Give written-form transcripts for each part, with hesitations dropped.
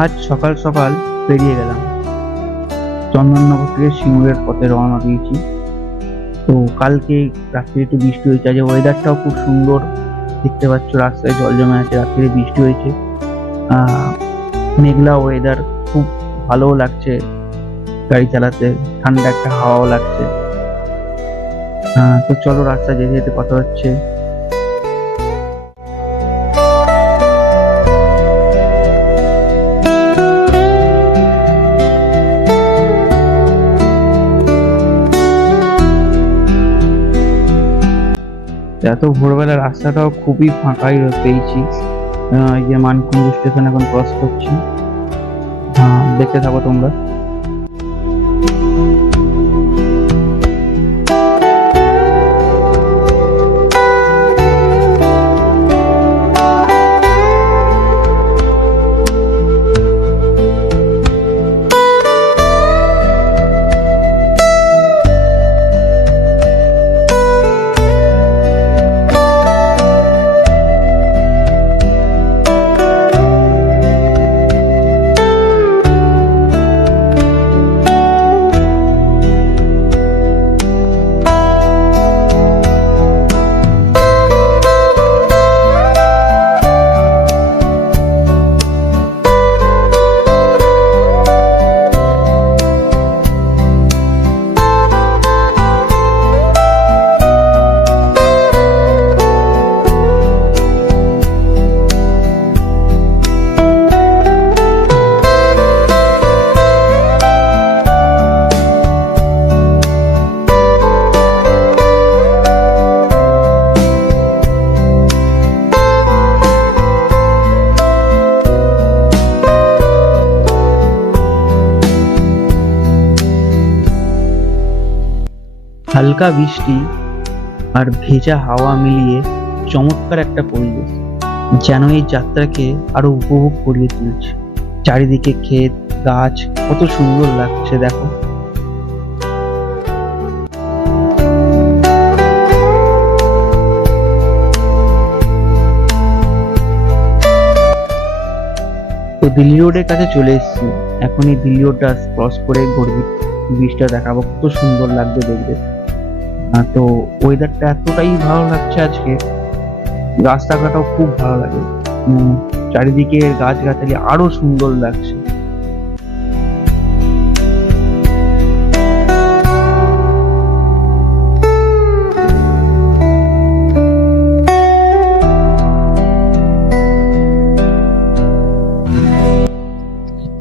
আজ সকাল সকাল বেরিয়ে গেলাম, চন্দননগর থেকে সিঙ্গুরের পথে রওনা দিয়েছি। তো কালকে রাত্রে একটু বৃষ্টি হয়েছে, আজ ওয়েদারটাও খুব সুন্দর, দেখতে পাচ্ছ রাস্তায় জল জমে আছে। রাত্রে বৃষ্টি হয়েছে, আহ মেঘলা ওয়েদার, খুব ভালোও লাগছে গাড়ি চালাতে, ঠান্ডা একটা হাওয়াও লাগছে। তো চলো রাস্তা যেতে যেতে কথা হচ্ছে। এত ভোরবেলা রাস্তাটাও খুবই ফাঁকাই পেয়েছি। এই যে মানকুণ্ডু স্টেশন এখন ক্রস করছি, দেখতে থাকো তোমরা। হালকা বৃষ্টি আর ভেজা হাওয়া মিলিয়ে চমৎকার একটা পরিবেশ, যেন এই যাত্রাকে আরো উপভোগ করিয়ে তুলছে। চারিদিকে ক্ষেত, গাছ, কত সুন্দর লাগছে দেখো। তো দিল্লি রোডের কাছে চলে এসেছি, এখন এই দিল্লি রোডটা ক্রস করে গর্বি ব্রিজটা দেখাবো, কত সুন্দর লাগবে দেখবে। তো ওয়েদারটা এতটাই ভালো লাগছে আজকে, রাস্তাঘাটও খুব ভালো লাগে, চারিদিকে গাছগাছালি আরো সুন্দর লাগছে।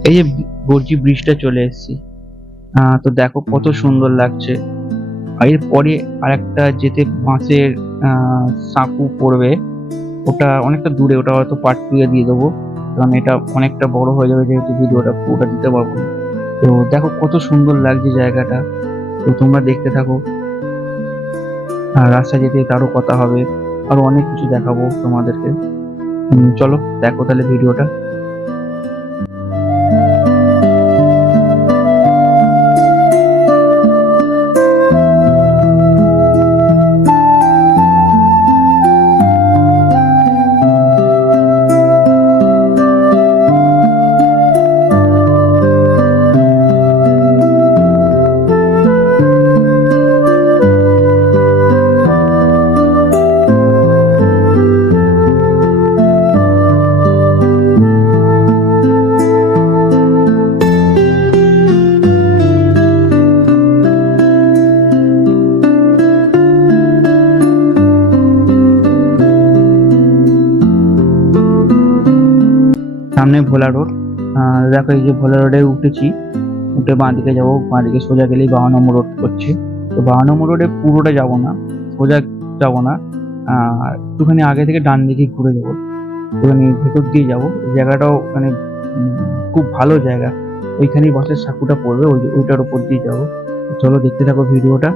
এই যে গর্জি ব্রিজটা চলে এসেছি, তো দেখো কত সুন্দর লাগছে। এরপরে আরেকটা যেতে বাঁশের সাঁকু পড়বে, ওটা অনেকটা দূরে, ওটা হয়তো পার্ট টু এ দিয়ে দেবো, কারণ এটা অনেকটা বড় হয়ে যাবে যেহেতু ভিডিওটা পুরোটা দিতে পারবো না। তো দেখো কত সুন্দর লাগছে জায়গাটা, তো তোমরা দেখতে থাকো। আর রাস্তা যেতে আরো কথা হবে, আরো অনেক কিছু দেখাবো তোমাদেরকে। চলো দেখো তাহলে ভিডিওটা। সামনে ভোলা রোড, দেখো এই যে ভোলা রোডে উঠেছি, উঠে বাঁ দিকে যাবো, বাঁ দিকে সোজা গেলেই 52 নম্বর রোড করছে। তো 52 নম্বর রোডে পুরোটা যাবো না, সোজা যাবো না, একটুখানি আগে থেকে ডান দিকে ঘুরে যাবো, একটুখানি ভেতর দিয়ে যাবো। এই জায়গাটাও মানে খুব ভালো জায়গা, ওইখানেই বাসের সাঁকুটা পড়বে, ওইটার উপর দিয়ে যাবো। চলো দেখতে থাকো ভিডিওটা।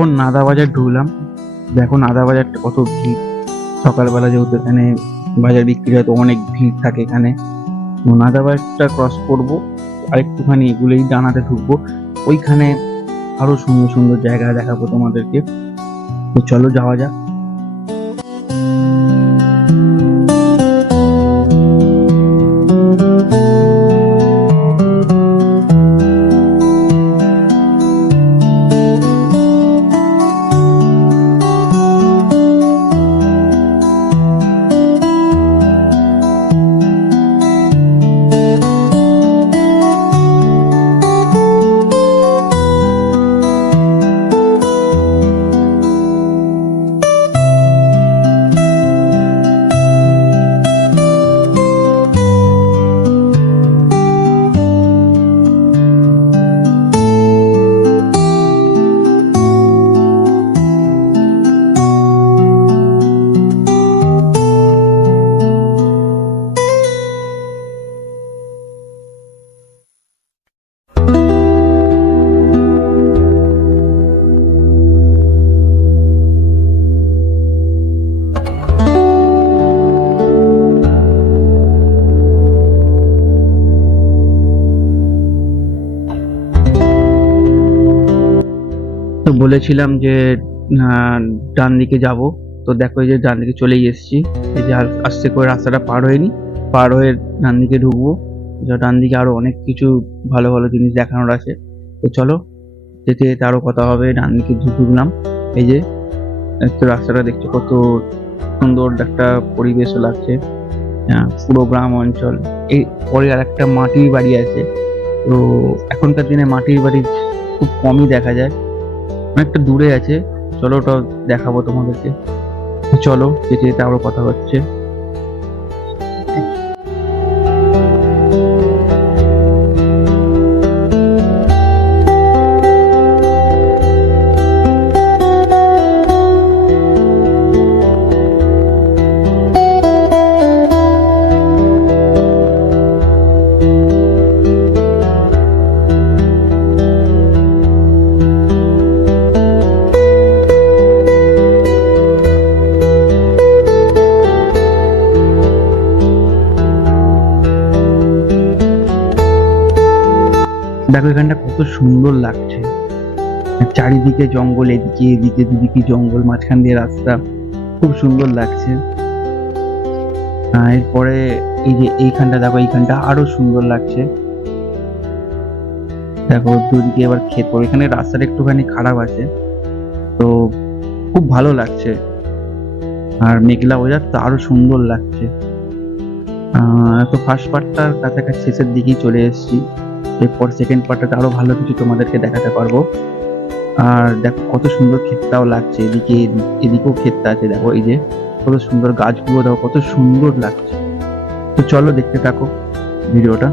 এখন নাদা বাজার ঢুকলাম। দেখো নাদা বাজারটা কত ভিড়, সকালবেলা যেহেতু এখানে বাজার বিক্রি হয় তো অনেক ভিড় থাকে এখানে। তো নাদা বাজারটা ক্রস করবো, আরেকটুখানি এগুলোই ডানাতে ঢুকবো, ওইখানে আরো সুন্দর সুন্দর জায়গা দেখাবো তোমাদেরকে। তো চলো যাওয়া যাক। তো বলেছিলাম যে ডান দিকে যাব, তো দেখো এই যে ডান দিকে চলেই এসেছি। এই যে আস্তে করে রাস্তাটা পার হয়নি, পার হয়ে ডান দিকে ঢুকবো। ডান দিকে আরো অনেক কিছু ভালো ভালো জিনিস দেখানোর আছে। তো চলো যেতে যেতে আরো কথা হবে। ডান দিকে ঢুকলাম, এই যে একটু রাস্তাটা দেখছো কত সুন্দর একটা পরিবেশও লাগছে। পুরো গ্রাম অঞ্চল। এই পরে আর একটা মাটির বাড়ি আছে, তো এখনকার দিনে মাটির বাড়ি খুব কমই দেখা যায়, অনেকটা দূরে আছে। চলো ওটা দেখাবো তোমাদেরকে। চলো যেতে যেতে আরো কথা হচ্ছে। দেখো এখানটা কত সুন্দর লাগছে, চারিদিকে জঙ্গল, এদিকে এদিকে দুদিকে জঙ্গল, মাঝখান দিয়ে রাস্তা, খুব সুন্দর লাগছে। এরপরে এই যে এইখানটা দেখো, এইখানটা আরো সুন্দর লাগছে। দেখো দুদিকে এবার ক্ষেত, এখানে রাস্তাটা একটুখানি খারাপ আছে, তো খুব ভালো লাগছে। আর মেঘলা ওয়েদার তো আরো সুন্দর লাগছে। তো ফার্স্ট পার্টটার কাছাকাছি শেষের দিকেই চলে এসেছি। এরপর সেকেন্ড পার্টটাতে আরো ভালো কিছু তোমাদেরকে দেখাতে পারবো। আর দেখো কত সুন্দর ক্ষেতটাও লাগছে, এদিকে এদিকেও ক্ষেতটা আছে। দেখো এই যে কত সুন্দর গাছগুলো, দেখো কত সুন্দর লাগছে। তো চলো দেখতে থাকো ভিডিওটা।